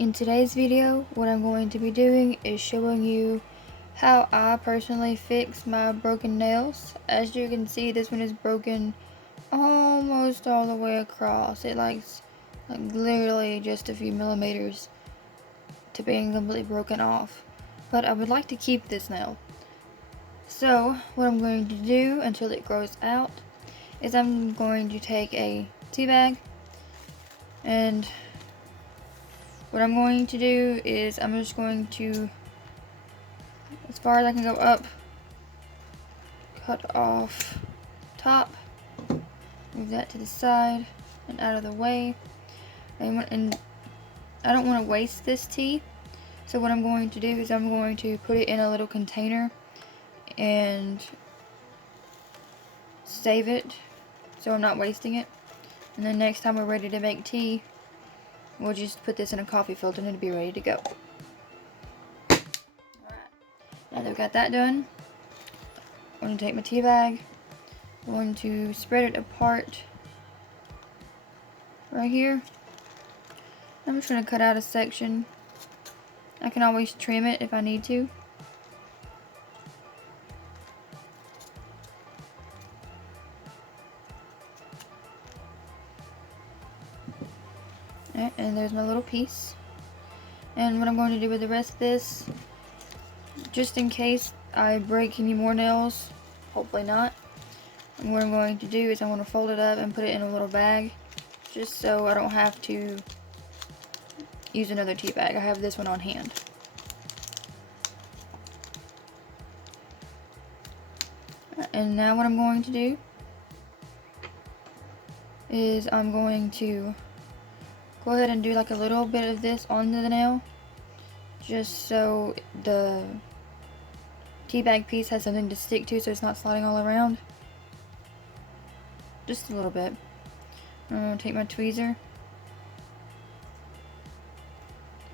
In today's video, what I'm going to be doing is showing you how I personally fix my broken nails. As you can see, this one is broken almost all the way across. It likes like literally just a few millimeters to being completely broken off. But I would like to keep this nail. So what I'm going to do until it grows out is I'm going to take a tea bag, and what I'm going to do is I'm just going to, as far as I can go up, cut off top, move that to the side and out of the way. And I don't want to waste this tea, so what I'm going to do is I'm going to put it in a little container and save it so I'm not wasting it. And then next time we're ready to make tea, we'll just put this in a coffee filter and it'll be ready to go. Alright, now that we've got that done, I'm going to take my tea bag, I'm going to spread it apart right here. I'm just going to cut out a section. I can always trim it if I need to. Alright, and there's my little piece. And what I'm going to do with the rest of this, just in case I break any more nails, hopefully not, and what I'm going to do is I'm going to fold it up and put it in a little bag, just so I don't have to use another tea bag. I have this one on hand. And now what I'm going to do is I'm going to go ahead and do like a little bit of this onto the nail, just so the tea bag piece has something to stick to so it's not sliding all around. Just a little bit. I'm going to take my tweezer.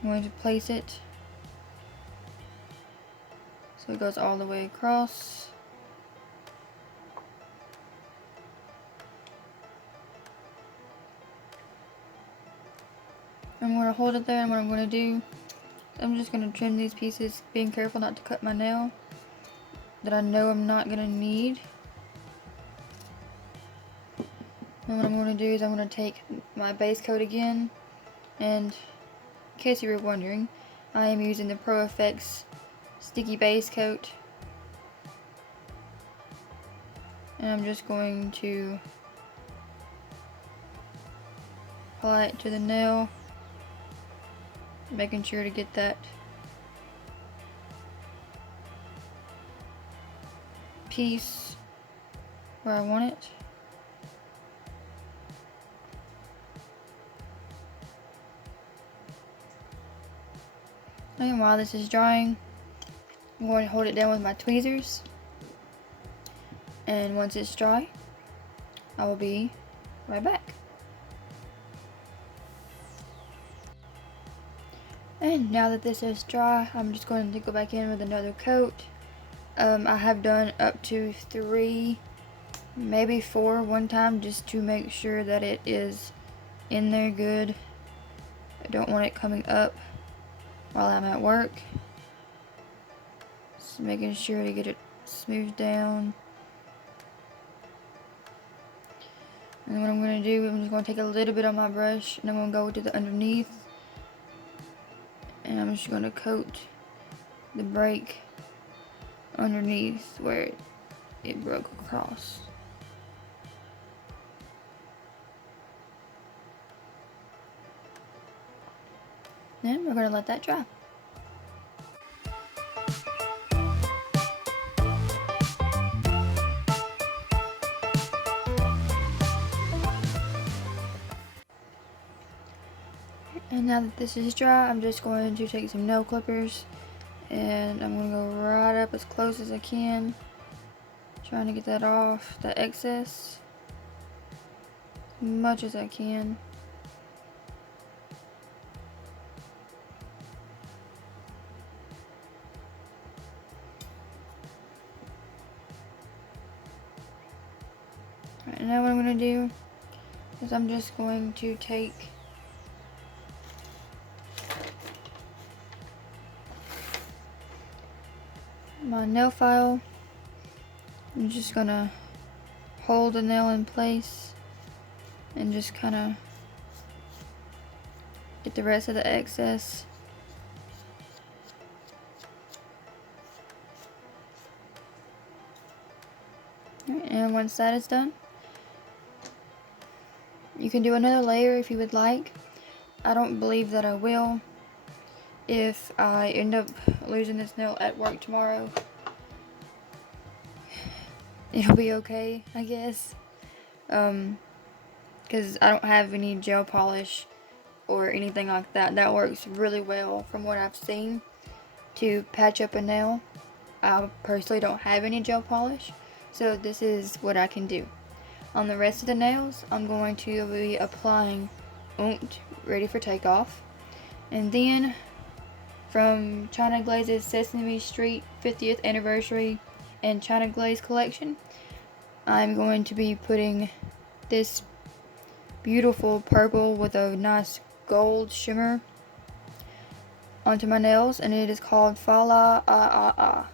I'm going to place it so it goes all the way across. I'm going to hold it there, and what I'm going to do, I'm just going to trim these pieces, being careful not to cut my nail that I know I'm not going to need. And what I'm going to do is I'm going to take my base coat again, and in case you were wondering, I am using the Pro Effects Sticky Base Coat. And I'm just going to apply it to the nail, making sure to get that piece where I want it. And while this is drying, I'm going to hold it down with my tweezers, and once it's dry, I will be right back. And now that this is dry, I'm just going to go back in with another coat. I have done up to 3, maybe 4 one time, just to make sure that it is in there good. I don't want it coming up while I'm at work. Just making sure to get it smoothed down. And what I'm going to do, I'm just going to take a little bit on my brush, and I'm going to go to the underneath. And I'm just going to coat the break underneath where it broke across. Then we're going to let that dry. And now that this is dry, I'm just going to take some nail clippers, and I'm going to go right up as close as I can, trying to get that off, that excess, as much as I can. Alright, now what I'm going to do is I'm just going to take my nail file. I'm just gonna hold the nail in place and just kind of get the rest of the excess. And once that is done, you can do another layer if you would like. I don't believe that I will. If I end up losing this nail at work tomorrow, it'll be okay, I guess. Because I don't have any gel polish or anything like that. That works really well from what I've seen to patch up a nail. I personally don't have any gel polish, so this is what I can do. On the rest of the nails, I'm going to be applying Unavailable, ready for takeoff. And then from China Glaze's Sesame Street 50th Anniversary and China Glaze collection, I'm going to be putting this beautiful purple with a nice gold shimmer onto my nails, and it is called Fa La Ah Ah Ah.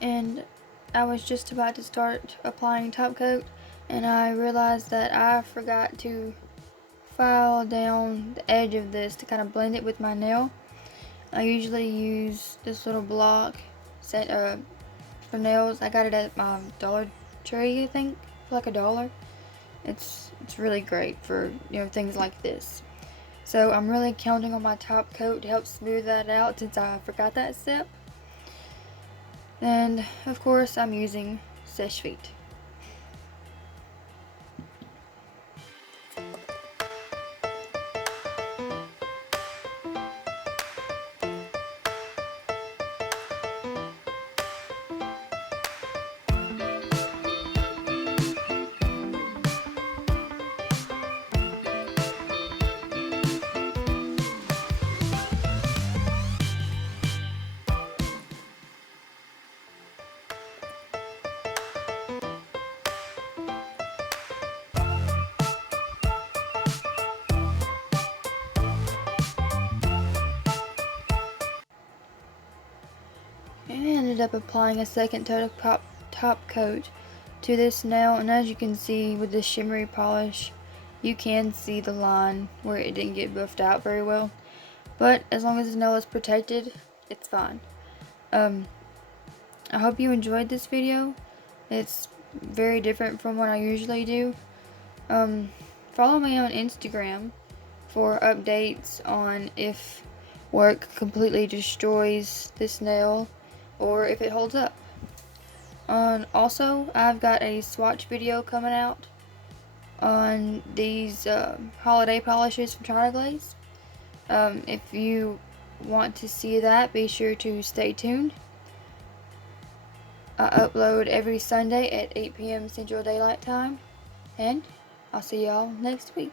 And I was just about to start applying top coat, and I realized that I forgot to file down the edge of this to kind of blend it with my nail. I usually use this little block set for nails. I got it at my Dollar Tree, I think, for like $1. It's really great for, you know, things like this. So I'm really counting on my top coat to help smooth that out since I forgot that step. And of course I'm using Sesame. And I ended up applying a second top coat to this nail, and as you can see with the shimmery polish, you can see the line where it didn't get buffed out very well. But as long as the nail is protected, it's fine. I hope you enjoyed this video. It's very different from what I usually do. Follow me on Instagram for updates on if work completely destroys this nail or if it holds up. Also, I've got a swatch video coming out on these holiday polishes from China Glaze. If you want to see that, be sure to stay tuned. I upload every Sunday at 8 p.m. Central Daylight Time, and I'll see y'all next week.